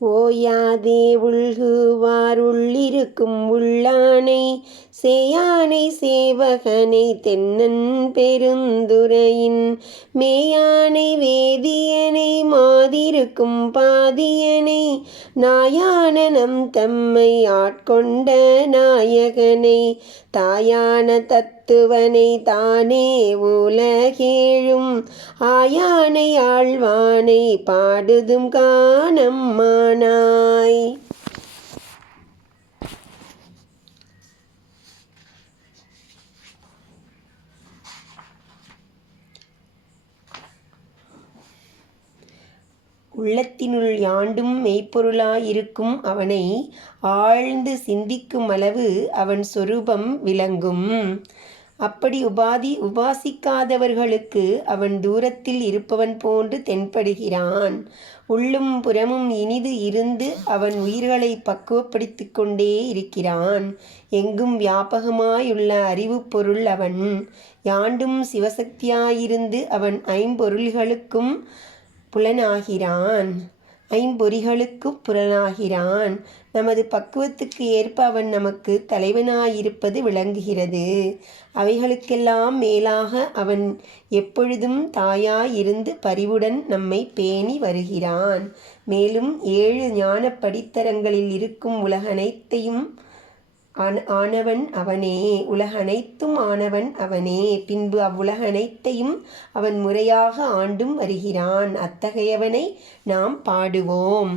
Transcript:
ஓயாதே உள்குவார் உள்ளிருக்கும் உள்ளானை சேயானை சேவகனை தென்னன் பெருந்துரையின் மேயானை வேதியனை மாதிருக்கும் பாதியனை நாயான நம் தம்மை ஆட்கொண்ட நாயகனை தாயான தத்துவனை தானே உலகேழும் ஆயானை ஆழ்வானை பாடுதும் காணம்மானாய். உள்ளத்தினுள் யாண்டும் மெய்ப்பொருளாயிருக்கும் அவனை ஆழ்ந்து சிந்திக்கும் அளவு அவன் சொரூபம் விளங்கும். அப்படி உபாசிக்காதவர்களுக்கு அவன் தூரத்தில் இருப்பவன் போன்று தென்படுகிறான். உள்ளும் புறமும் இனிது இருந்து அவன் உயிர்களை பக்குவப்படுத்தி கொண்டே இருக்கிறான். எங்கும் வியாபகமாயுள்ள அறிவு பொருள் அவன். யாண்டும் சிவசக்தியாயிருந்து அவன் ஐம்பொறிகளுக்கும் புலனாகிறான். நமது பக்குவத்துக்கு ஏற்ப அவன் நமக்கு தலைவனாயிருப்பது விளங்குகிறது. அவைகளுக்கெல்லாம் மேலாக அவன் எப்பொழுதும் தாயாயிருந்து பரிவுடன் நம்மை பேணி வருகிறான். மேலும் 7 ஞான படித்தரங்களில் இருக்கும் உலகனைத்தும் ஆனவன் அவனே. பின்பு அவ்வுலகனைத்தையும் அவன் முறையாக ஆண்டும் வருகிறான். அத்தகையவனை நாம் பாடுவோம்.